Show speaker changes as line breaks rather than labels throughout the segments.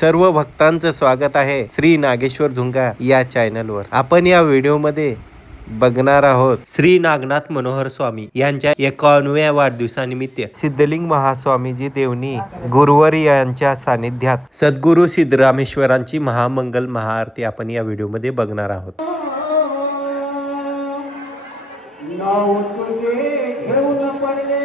सर्व भक्तांचं स्वागत आहे श्री नागेश्वर झुंगा या चॅनलवर. आपण या व्हिडिओमध्ये बघणार आहोत श्री नागनाथ मनोहर स्वामी यांच्या एकावनव्या वाढदिवसानिमित्त सिद्धलिंग महास्वामीजी देवनी गुरुवारी यांच्या सानिध्यात सद्गुरु सिद्धरामेश्वरांची महामंगल महाआरती आपण या व्हिडिओमध्ये बघणार आहोत.
तुझे घेऊन पडले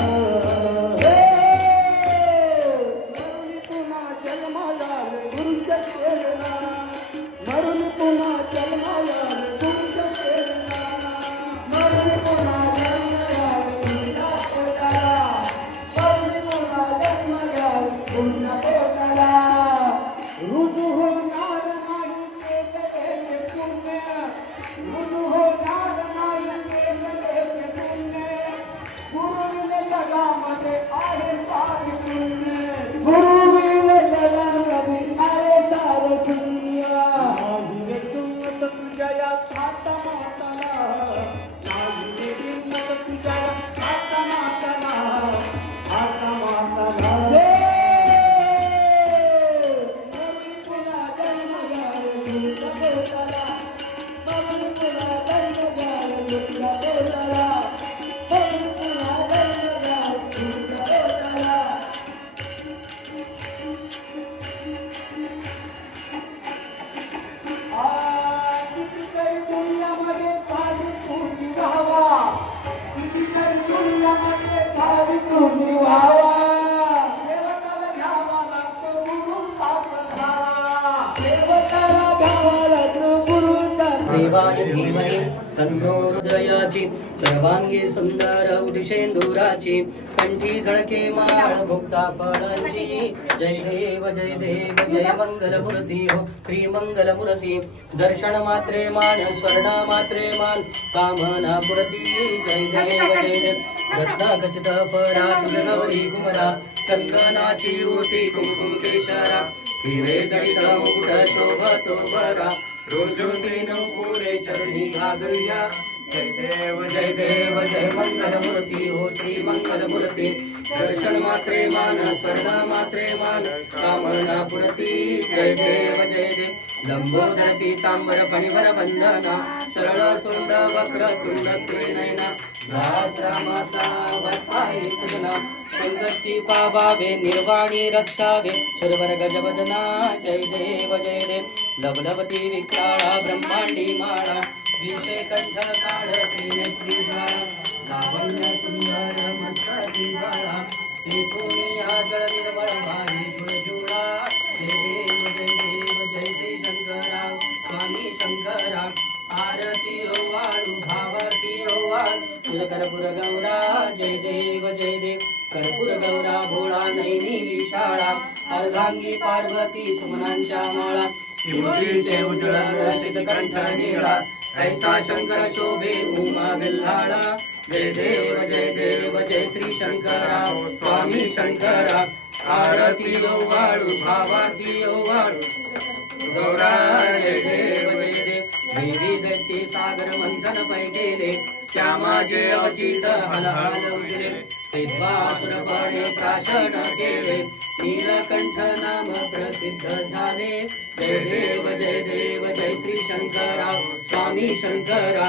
सर्वाय धीमहि तन्नो हृदयाची सर्वांगी सुंदर उदिशेंदुराची कंठी झळके माळ भुक्ता फळांची जय देव जय देव जय मंगल मूर्ती हो। श्री मंगल मूर्ती दर्शन मात्रे मान स्वर्णा मात्रे मान कामना पुरती जय देव जय देव। रत्ना गचित परा गौरी कुमरा। चंदनाची ओटी कुमकुम केशरा। हिरे जडित मुकुट शोभतो बरा रोजुळतीन पुरे चरणी घागरिया जय देव जय देव जय मंगल होती हो श्री दर्शन मात्रे मान स्वर्ग मात्रे मान कामना पुरती। जय देव जय देव। लंबोदर पीतांबर फणिवर वंदना। सरळ सुंद वक्र तुंड त्रिनयना। दास रामाचा वरपाई सजना। संकष्टी पावावे निर्वाणी रक्षावे। सुरवर गजवदना। जय देव जय देव। लवलवती विक्राळा ब्रह्मांडी माळा विषय कंठ काळ त्रिनेत्री ज्वाळा लावण्य सुंदर मस्तकी बाळा त्रिकोणी आजळ निर्मळ भारी जुळजुळा जय देव जय देव जय श्री शंकरा स्वामी शंकरा आरती ओवाळू भावाती ओवाळ तुझ कर्पूर गौरा जय देव जय देव कर्पूर गौरा भोळा नैनी विशाळा अर्धांगी पार्वती सुमनांच्या माळा शिवजीचे उजळा कंठ निळा ऐसा शंकर शोभे उमा विल्हाळा जय देव जय देव जय श्री शंकरा. स्वामी शंकरा आरती ओवाळू भावाती वाळू गौरा जय देव जय देव. देवी दैत्य सागर मंथन पै गेले त्या अचित अवचित हलहल उतरे विद्वासुरपणे प्राशन केले. नीलकंठ नाम प्रसिद्ध झाले. जय देव जय देव जय श्री शंकरा स्वामी शंकरा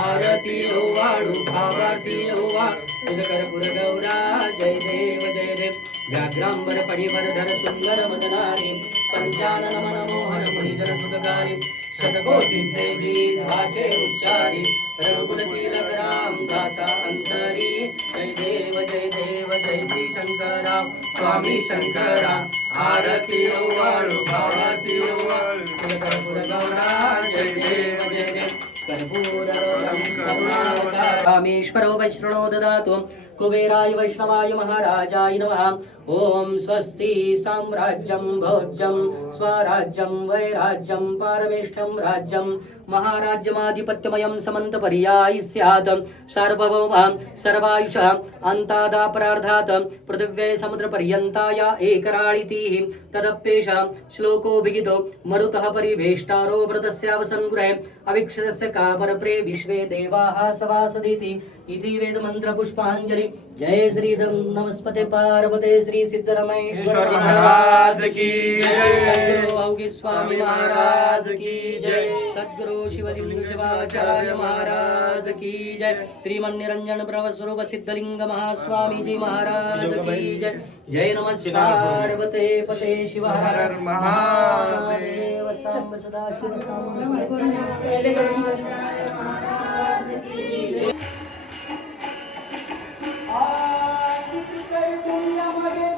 आरती ओवाळू भावारती ओवाळ तुझ कर्पूर गौरा जय देव जय देव. व्याघ्रांबर पणिवर धर सुंदर मदनारी. पंचानन मनमोहर मुनिजन सुखकारी शतकोटीचे बीज वाचे उच्चारी. रघुकुल तिलक राम दासा अंतरी. स्वामी शंकरा आरती ओवाळू भावारती ओवाळू जय देव जय देव। रामेश्वरो वैष्णो ददातु। कुबेराय वैष्णवाय महाराजाय नमः। ॐ स्वस्ति साम्राज्यं भोज्यं स्वराज्यं वैराज्यं पारमेष्ठं राज्यं। महाराज्यमाधिपत्यमयं समन्तपर्यायि स्यात्। सार्वभौमः सर्वायुषः अन्तादापरार्धात्। पृथिव्यै समुद्रपर्यन्ताय एकराळितिः। तदप्येष श्लोकोऽभिगितो मरुतः परिवेष्टारो व्रतस्यावसङ्गृहे अवीक्षितस्य कामरप्रे विश्वे देवाः सवासदिति। इति वेदमन्त्रपुष्पाञ्जलि। जय श्रीधं नमस्पते पार्वते श्री सिद्धरमेश्वर
महाराज की जय।
सद्गुरु औगी स्वामी महाराज की जय। सद्गुरु शिवलिंग शिवाचार्य महाराज की जय। श्रीमन्निरंजन प्रभ स्वरूप सिद्धलिंग महास्वामी जी महाराज की जय। जय नमस्कार पार्वते पते शिव हर
महादेव.
सांब सदा शिव सांब
कितीतरी दुनियामध्ये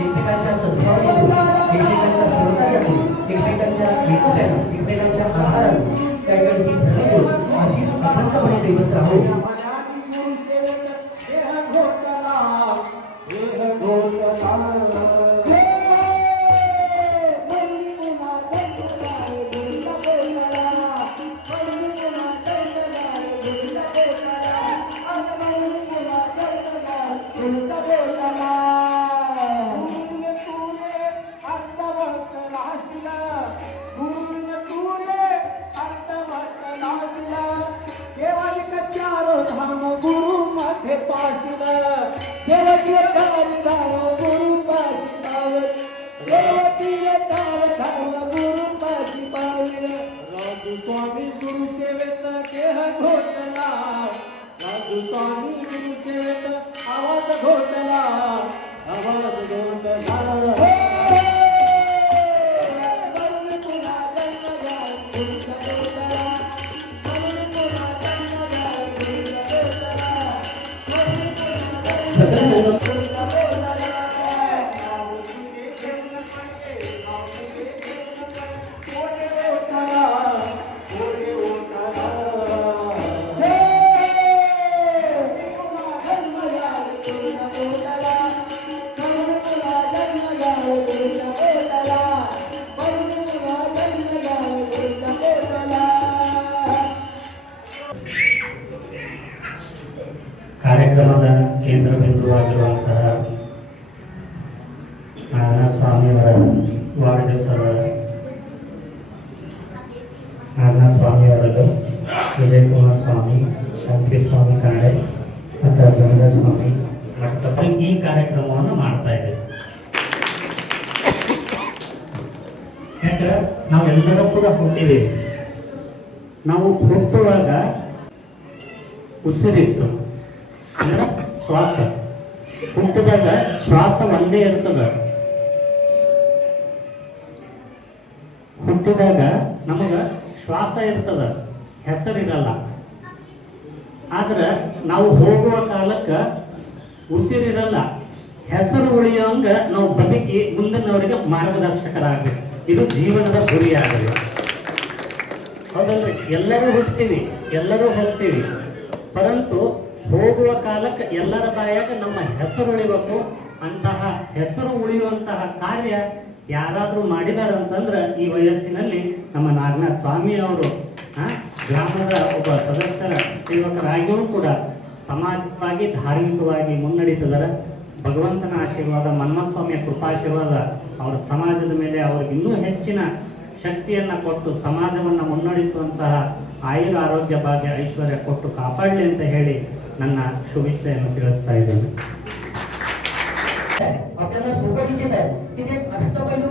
एकमेकांच्या सद्भावने एकमेकांच्या सहकार्यातून एकमेकांच्या हेतूने एकमेकांच्या त्या ठिकाणी अशी अखंडपणे राहू
घोटला. राजू स्वामी सेवेत आवाज घोटला. आवाज घोटला.
Thank you. ಸ್ವಾಮಿ ನಾರಾಯಣ ಸ್ವಾಮಿಯವರ ವಾರ್ಡ್ ದಿವಸದ ನಾರಾಯಣ ವಿಜಯಕುಮಾರ ವಿಜಯ್ ಕುಮಾರ್ ಸ್ವಾಮಿ ಶಾಂತಿ ಸ್ವಾಮಿ ಕನ್ನಡೆ, ಮತ್ತು ಗಂಗಾ ಸ್ವಾಮಿ ಮತ್ತು ಈ ಕಾರ್ಯಕ್ರಮವನ್ನು ಮಾಡ್ತಾ ಇದ್ದೇವೆ. ಯಾಕಂದ್ರೆ ನಾವೆಲ್ಲರೂ ಕೂಡ ಹುಟ್ಟಿದ್ದೀವಿ. ನಾವು ಹುಟ್ಟುವಾಗ ಉಸಿರಿತ್ತು. ಅಂದ್ರೆ ಶ್ವಾಸ. ಹುಟ್ಟಿದಾಗ ಶ್ವಾಸ ಒಂದೇ ಇರ್ತದ. ಹುಟ್ಟಿದಾಗ ನಮಗ ಶ್ವಾಸ ಇರ್ತದ. ಹೆಸರಿರಲ್ಲ. ಆದ್ರೆ ನಾವು ಹೋಗುವ ಕಾಲಕ್ಕ ಉಸಿರಿರಲ್ಲ. ಹೆಸರು ಉಳಿಯೋಂಗ ನಾವು ಬದುಕಿ ಮುಂದಿನವರಿಗೆ ಮಾರ್ಗದರ್ಶಕರಾಗಬೇಕು. ಇದು ಜೀವನದ ಗುರಿಯಾಗಲ್ಲ ಹೌದಲ್ರಿ? ಎಲ್ಲರೂ ಹುಡ್ತೀವಿ ಎಲ್ಲರೂ ಹೋಗ್ತೀವಿ. ಪರಂತು ಹೋಗುವ ಕಾಲಕ್ಕೆ ಎಲ್ಲರ ಬಾಯಾಗ ನಮ್ಮ ಹೆಸರು ಉಳಿಬೇಕು. ಅಂತಹ ಹೆಸರು ಉಳಿಯುವಂತಹ ಕಾರ್ಯ ಯಾರಾದರೂ ಮಾಡಿದಾರ ಅಂತಂದ್ರೆ ಈ ವಯಸ್ಸಿನಲ್ಲಿ ನಮ್ಮ ನಾಗನಾಥ ಸ್ವಾಮಿ ಅವರು ಗ್ರಾಮದ ಒಬ್ಬ ಸದಸ್ಯರ ಸೇವಕರಾಗಿಯೂ ಕೂಡ ಸಮಾಜವಾಗಿ ಧಾರ್ಮಿಕವಾಗಿ ಮುನ್ನಡೀತಿದ್ದಾರೆ ಭಗವಂತನ ಆಶೀರ್ವಾದ ಮನ್ಮಸ್ವಾಮಿಯ ಕೃಪಾಶೀರ್ವಾದ ಅವರ ಸಮಾಜದ ಮೇಲೆ ಅವ್ರಿಗೆ ಇನ್ನೂ ಹೆಚ್ಚಿನ ಶಕ್ತಿಯನ್ನ ಕೊಟ್ಟು ಸಮಾಜವನ್ನ ಮುನ್ನಡೆಸುವಂತಹ ಆಯುರ ಆರೋಗ್ಯ ಭಾಗ್ಯ ಐಶ್ವರ್ಯ ಕೊಟ್ಟು ಕಾಪಾಡಲಿ ಅಂತ ಹೇಳಿ ನನ್ನ ಶುಭೇಚ್ಛೆಯನ್ನು ತಿಳಿಸ್ತಾ ಇದ್ದೇನೆ
आपल्याला सुपरिचित आहे तिथे अष्टपैलू